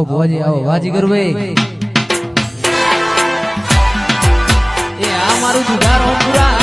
આવો ભુવાજી આવો વાજીગર ભાઈ એ આ મારું જુગાર ઓમપુરા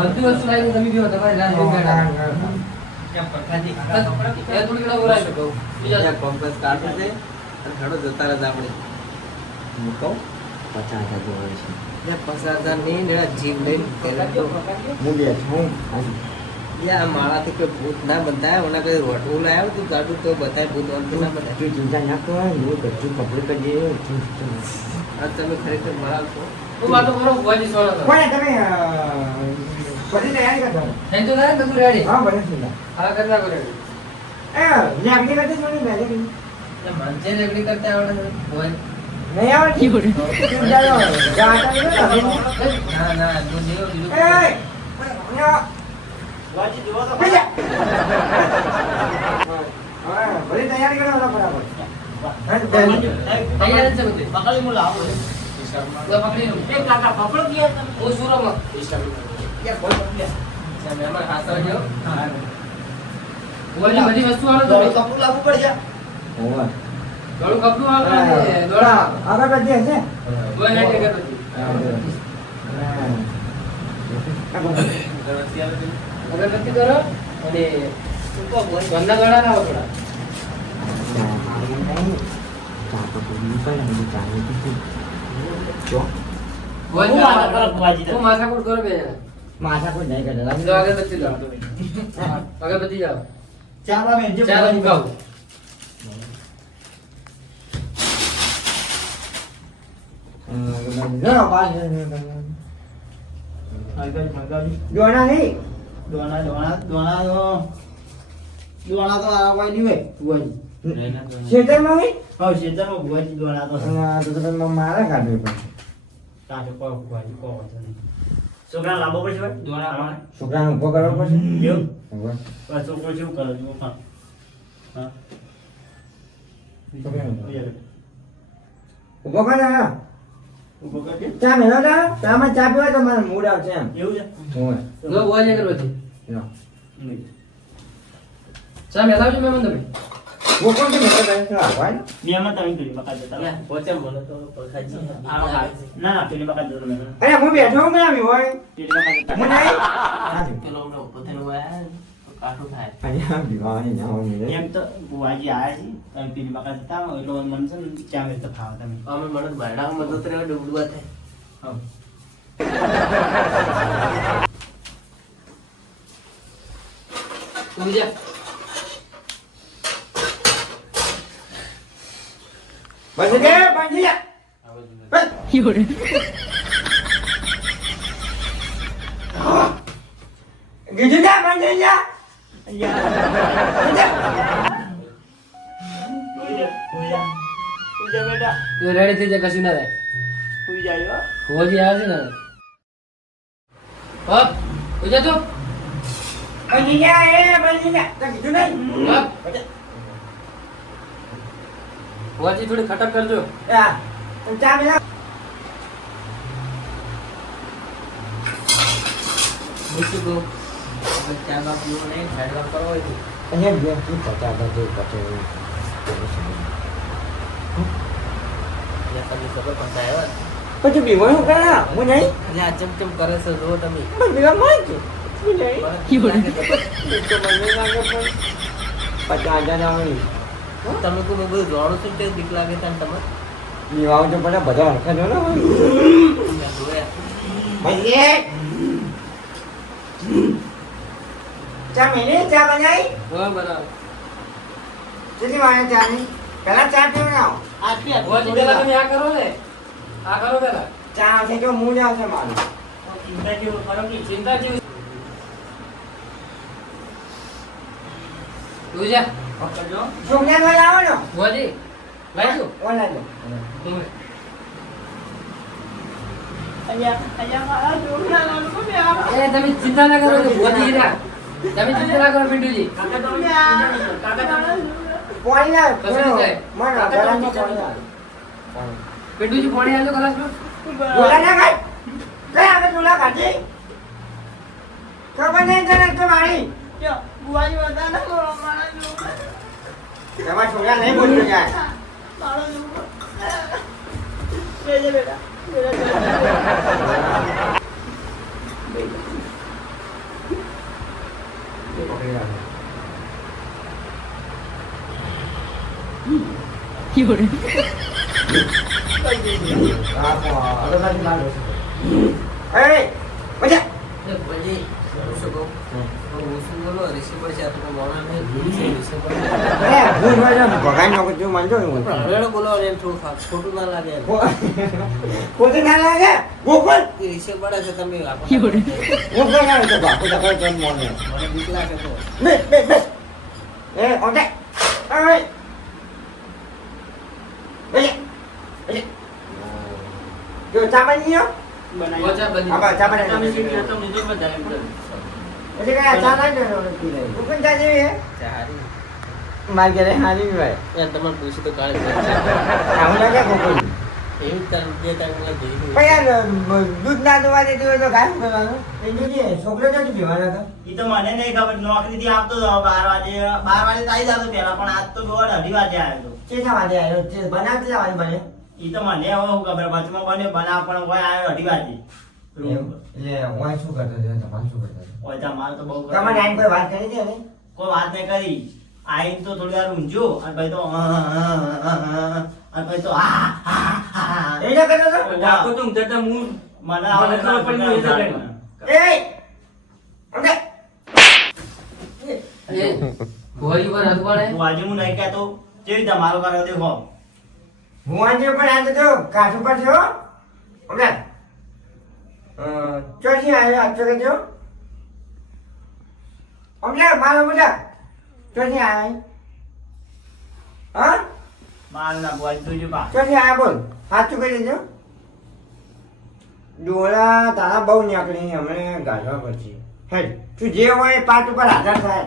બધી વસ્તુ લાવીને તમે બીઓ તમારે લાલ બેઠા કેમ પરખાજી એ થોડી ઘણા ઓરાઈ શકો બીજા કોમ્પ્લેક્સ કાઢે છે અને ઘણો જતા રહે આપણે હું કહું 50,000 જોવે છે યાર 50,000 ની 내가 જીવ લઈને હું બે છું યાર મારાથી કોઈ ભૂત ના બતાય ઓના કોઈ રોટવું લાવ્યો તું ગાડું તો બતાય ભૂત ઓન ના બતાય તું ચિંતા ના કર હું બધું કપડે કરીએ આ તમે ખરેખર મારા છો હું વાતો કરો ભોજી સોળો કોને તમે બધી તૈયારી કરતો થઈ તો ના બધું રેડી હા બને છે હા કરવા કરે એ લાગણી કરતે સોની બેલે કે મંજે રેડી કરતા આવડે હોય નહીં આવડે ચાલો જાતા ના ના તું જેવો બીજું એ વાજી જોવો તો હા બધી તૈયારી કરો બરાબર તૈયાર છે બધું પકડી મુ લાવો પકડી એક કાકા પકડો ગયા ઓ સુરોમાં યાર બોલ સામે અમાર હાથ આવજો હા ઓલી બધી વસ્તુ આલો તો કપડું લાવવું પડશે ઓવા ગળું કપડું આલો ને ગળા આગળ બધી હશે બોલ હેઠે કર બધી અગરબત્તી કરો અને સુકો બોલ બંધા ગળા ના થોડા ચાપો તો નીકળ ને ચાલે જો બોલ તું માથાકૂટ કરો બે માથાકૂટ નહીં કરે તો અગરબત્તી લાવ અગરબત્તી જાવ ચાલો મેં જે ચાલો મુકાવ દોણા નહીં દોણા તો આ કોઈ નહીં હોય ભુવાજી શેતરમાં હોય હા શેતરમાં ભુવાજી દોણા તો તમે મારા કાઢવે પણ કાઢે કો ભુવાજી કો છોકરા લાંબો પડશે ભાઈ દોણા છોકરાને ઉભો કરવો પડશે કેવું હવે છોકરો શું કરે છે હા ઉભો કર હા ઉભો કર ચા મેલો ના ચામાં ચા પીવા તો મારો મૂડ આવશે એમ એવું છે હોય લો બોલે કરવાથી લો ચા મેલાવજો મેમન તમે वो कौन से मेरे बैंक का आवाज नियमन तभी तुझे बता देता मैं पहुंचे बोलो तो पहुंचाई ना ना तुझे बता देता मैं अरे मैं बैठा हूं मैं अभी वो तुझे बता देता मैं नहीं चलो हम लोग पता नहीं हुआ है काटो થાય अरे हम विवाह नहीं ना होंगे એમ તો બુવાજી આયા છે તમે પીને બકા દેતા એટલો મન છે ચા મે તો ખાવા તમે અમે મને બરડા મદદ રે ડુબડુઆ થાય હા તું જા बस के बंद जा योरे गिजला बंद जा पूजा बेटा ये रेडी થઈ જા કશું ના થાય પૂઈ જાય હોજી આવે છે ને હપ પૂજા તો બંદ જા એ બંદ જા તો કીધું નહીં હપ वाजी थोड़ी खटक कर दो या तुम चा मिला मुझे को चा का पीओ नहीं साइड का करो ये અહીંયા બે તું 50,000 દે પછી યા તમે સબર પંચાયો પછી બીવો હું કરા હું નહીં એટલે આ ચમચમ કરે છે જો તમે પણ બીવા માં કે હું નહીં કી બોલે તો મને લાગે પણ 50,000 આવી તમે કો મોબાઈલ જોડો છો તે દીક લાગે તને તમે નીવાવ જો પણ બધા હરખા જો ને ભાઈ ચા મેને ચા બનાઈ હા બરાબર કેટલી વાર ચા ની પહેલા ચા પીવ ના આ પી ભોજી પેલા તમે આ કરો ને આ કરો પેલા ચા આવશે કે મૂડ આવશે મારું ચિંતા જેવું કરો કે ચિંતા જેવું તું જા પકડજો છોકરા ભાઈ આવો ને ભોજી લાઈજો ઓલા દો અહીંયા મારા છોકરા લાવો ને તમે ચિંતા ના કરો ભોજી ના તમે ચિંતા કરો પિન્ટુજી. પાણી લાવ. કશું નહીં થાય. મને ગળામાં પાણી લાવ. પિન્ટુજી પાણી આલો ગ્લાસમાં. બોલા ના કાઢ. કઈ આગળ બોલા કાઢી. ખબર નહીં તને તો મારી. તમારા છોકરા નહીં બોલતો જાય. એ મજા પછી શું કહું? હું શું બોલો ઋષિ પડશે આ તો મોણા નહીં ભૂલ છે ઋષિ પડશે. ભૂલ હોય ને ભગાઈ નો જો માનજો ને પણ હવેડો બોલો એમ થોડું ખોટું ના લાગે એમ. કોતે ના લાગે ગોકુલ એ ઋષિ પડે છે તમે આપો. ગોકુલ ના તો બાપુ તો કોઈ કેમ મોને મને બીક લાગે તો. બે એ ઓકે એ એ જો ચાબણીયો ઓછા બની. આબા ચાબણી તમે સીટ તો નીચે માં જાય એમ. એટલે કે ચા ના જો પી લે ગોકુલ ચા જેવી હે ચારી. માર ઘરે હારી ભાઈ યાર તમારે પૂછ્યું તો કાળે જ છે. આવું લાગે ગોકુલ એવું જ તારું જે તારું મને જોઈ પણ યાર દૂધ ના દોવા દેતી હોય તો ગાય કરવાનું એ જોજે છોકરો તો પીવાના હતા ઈ તો મને નહીં ખબર નોકરી થી આવતો હતો 12 વાગે તો આવી જતો પેલા પણ આજ તો 2:30 વાગે આવ્યો હતો ચેસા વાગે આવ્યો છે બનાવતી જવાની બને ઈ તો મને હવે હું ખબર વચમાં બન્યો બનાવ પણ હોય આવ્યો 2:30 વાગે એટલે હું શું કરતો હતો તમારે શું કરતો હતો ઓય માલ તો બહુ તમારે આઈને કોઈ વાત કરી છે ને કોઈ વાત નહીં કરી આઈને તો થોડી વાર ઊંઘ્યો અને ભાઈ તો અને ભાઈ તો એ ના કરતો હતો ડાકો તો ઊંઘતા હું મને આવે ખબર પડી નહીં શકે. એ ઓકે એ ગોળી પર હતું પણ હું આજે હું નહીં કહેતો કેવી રીતે મારો કર્યો દેખો હું આજે પણ આજે તો કાઠું પર છો ઓકે ચોથી આવ્યો આજ તો કહેજો ઓકે મારો બધા ચોથી આવ્યો હા માલ ના બોલ જોજો કા ચોથી આવ્યા બોલ સાચું કહી દેજો ડોળા તારા બહુ નીકળી હમણે ગાઢવા પડશે હેડ તું જે હોય પાઠ ઉપર હાજર થાય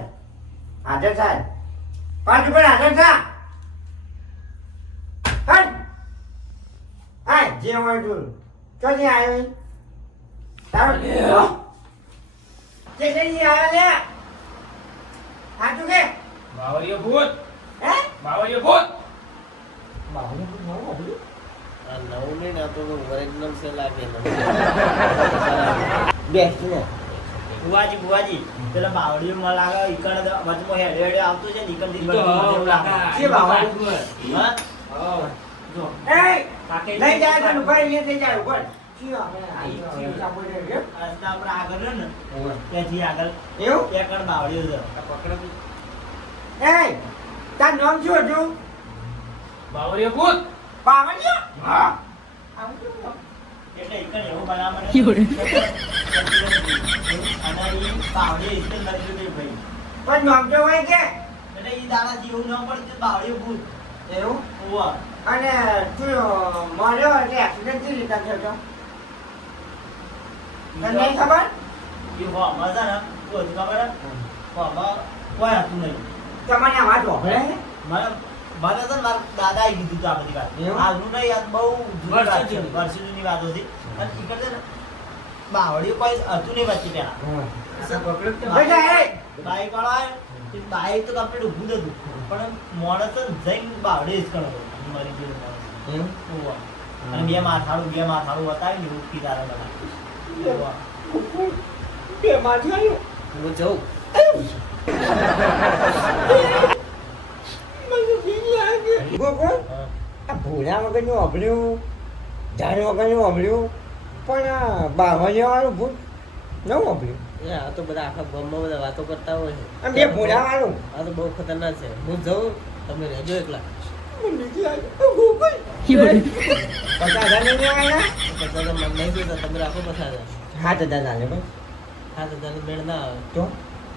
પાઠ ઉપર હાજર થા હેડ હા જે હોય તું ચોથી આવ્યો તારો જે કઈ આવ્યો લે સાચું કે બાવળીયો ભૂત હે બાવળીયો ભૂત બાબુ નવું આ નવું નહીં ને આ તો ઓરિજિનલ છે લાગે બેસને બુવાજી પેલા બાવળીઓ માં લાગે ઈકણ વચમાં હેડે આવતો છે ને ઈકણ થી તો કાકા કે બાવળી? હા હા જો એ કાકે લઈ જાય તને ઉપર લઈ થઈ જાય ઉપર ચીયો આપણે આ ચાપો દે ગયો રસ્તા પર આગળ રહ્યો ને ત્યાંથી આગળ એવું ત્યાં કણ બાવળીઓ છે આ પકડો એ તાર નામ શું હતું બાવળીયો ભૂત પાવડિયા હા આવું કેવું નામ? એટલે ઈકણ એવું બનાવ મને અને ઈ બાવળીઓ ઇસ્તેલ નથી દે ભાઈ પણ નામ તો હોય કે એટલે ઈ દાડા જેવું ન પડતું બાવળીઓ ભૂત એવું ઓવા અને તું મર્યો એટલે એક્સિડન્ટ થી રીતે થયો હતો તને નહીં ખબર ઈ હો મજા ને કોઈ ખબર બાબા કોઈ હતું નહીં તમને આ વાત વાપરે છે? મને મને તો મારા દાદાએ કીધું હતું આ બધી વાત એવું? હાલનું નહીં યાર બહુ જૂની વાત છે વર્ષો વર્ષો જૂની વાતો હતી અને ઈ કરતે ને બાવળીઓ કોઈ હતું નહીં વચ્ચે પેલા બેટા એ બાઈક વાળો આવ્યો તે બાઈક તો કમ્પ્લીટ ઊભું જ હતું પણ મોણસ તો જઈને બાવળી જ કરો મરી ગયેલો માણસ એવું ઓવા. અને બે માથાળું બતાવી ને એવું કીધા બધા બે માથું આવ્યું હું જઉં ગોકુળ આ ભૂરા વગરનું અભળ્યું ઝાડ વગરનું અભળ્યું પણ આ બાવળિયા વાળું ભૂત નવું અભળ્યું એ આ તો બધા આખા ગામમાં બધા વાતો કરતા હોય છે આ બે ભૂરા વાળું આ તો બહુ ખતરનાક છે હું જઉં તમે રહેજો એકલા ગોકુળ 50,000 નહીં આવ્યા પછી તો મને નહીં જોઈતા તમે રાખો પછાડ 7,000 ચાલે બસ 7,000 મેળ ના આવે તો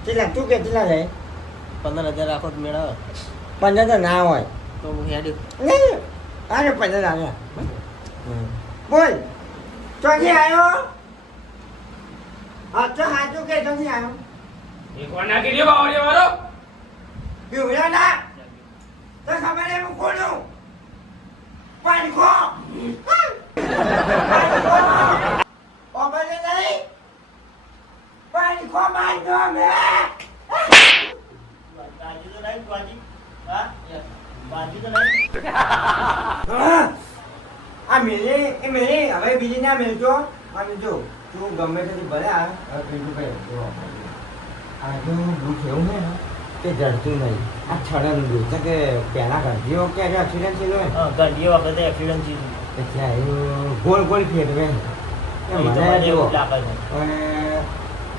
કેટલા તું કેટલા લે 15,000 રાખો તો મેળ આવે 15,000 ના હોય તો હું હેડ્યું નહીં અરે 15,000 આવ્યા બોલ ચોથી આવ્યો હા તો સાચું કે ચોથી આવ્યો એક વાર નાખી દે બાવળિયા વાળો. ભૂલા ના તો ખબર એ હું કોનું પાંખો ઓબલે નહીં પાંખો માંડો મે બાજી તો નહીં બાજી હા બાજી તો નહીં આ મેલે એ મેલે હવે બીજી ના મેલજો અને જો તું ગમે તે ભલે આવે હવે બીજું કઈ જો આ જો દુઃખ એવું છે ને તે જડતું નહીં આ છડન દુઃખ છે કે પહેલા ઘરજી વખતે આજે એક્સિડન્ટ થયેલો હોય હા ઘણી વખતે એક્સિડન્ટ થયું ને પછી આ એવું ગોળ ગોળ ફેરવે ને એ મને જુઓ લાગે છે અને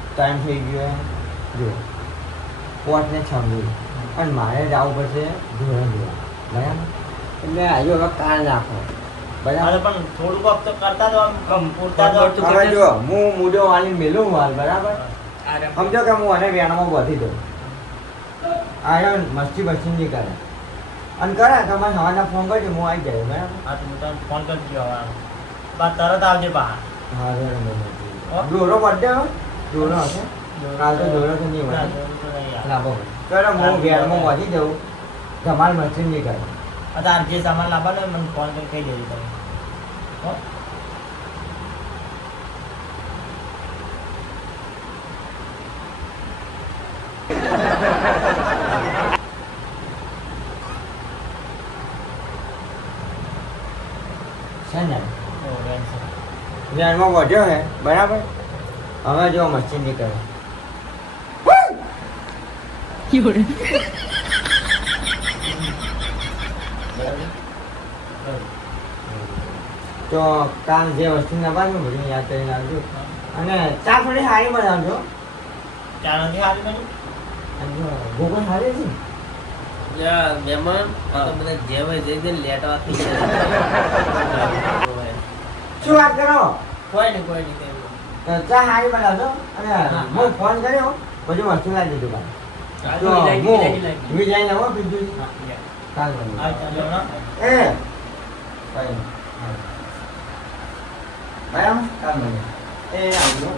ટાઈમ થઈ ગયો જો પોટને છંગી અને મારે જવું પડશે ધોરણ જોવા બરાબર એટલે આજે હવે કાલ નાખો અરે બરાબર પણ થોડુંક વખત કરતા તો આમ પૂરતા તો હવે જો હું મુડો વાળી મેલું હાલ બરાબર સમજો કે હું અને વેણમાં વધી દઉં આ મસ્તી બસ્તી નહીં કરે અને કરે તો મને હવાના ફોન કરજો હું આવી જાય બરાબર હા તો હું તને ફોન કરજો હવે બા તરત આવજે બહાર હા દોરો બર્થડે હોય દોરો હશે કાલ તો દોરો તો નહીં ના, હોય જરૂર તો નહીં આવે. લાવો ચલો હું વેણમાં વધી દઉં ધમાલ મસ્તી નહીં કરે આ તાર જે સામાન લાવવાનો હોય મને ફોન કરી કહી દેજો તમે હો? છે ને ઓ, વેન છે. વેણમાં વધ્યો હે બરાબર હવે જો મસ્તી નહીં કરે તો કાલ જે વસ્તુ લાવવાનું બધું યાદ કરીને આવજો અને ચા થોડી સારી બનાવજો ચાર નથી હારી બની અને જો ગોગો સારી છે ને? યા મહેમાન આ તો બધા જે હોય જઈ દે લેટવા થઈ જાય શું વાત કરો કોઈ નહીં કોઈ નહીં કઈ તો ચા સારી બનાવજો અને હું ફોન કર્યો બધું વસ્તુ લાવી દીધું કાલ તો હું વિજય લાવો બીજું કાલ બની હા ચાલો ના એ કઈ નહીં. બરાબર કાલ બની એ આવજો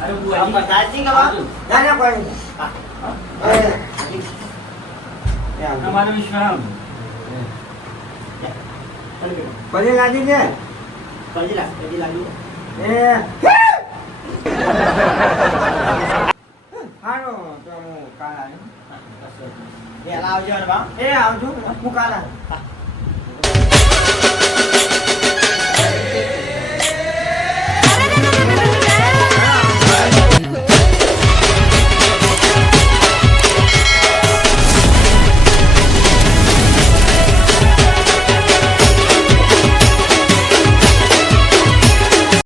અરે બુઆજી બતાજી કે બા ના ના કોઈ નહીં. હા. એ આવજો. તમારો વિશ્વાસ. પછી લાગી છે કજી લાગી એ હાલો તો હું કાલ આવ્યો વેલા આવજો ને બા એ આવજો હું કાલ આવ્યો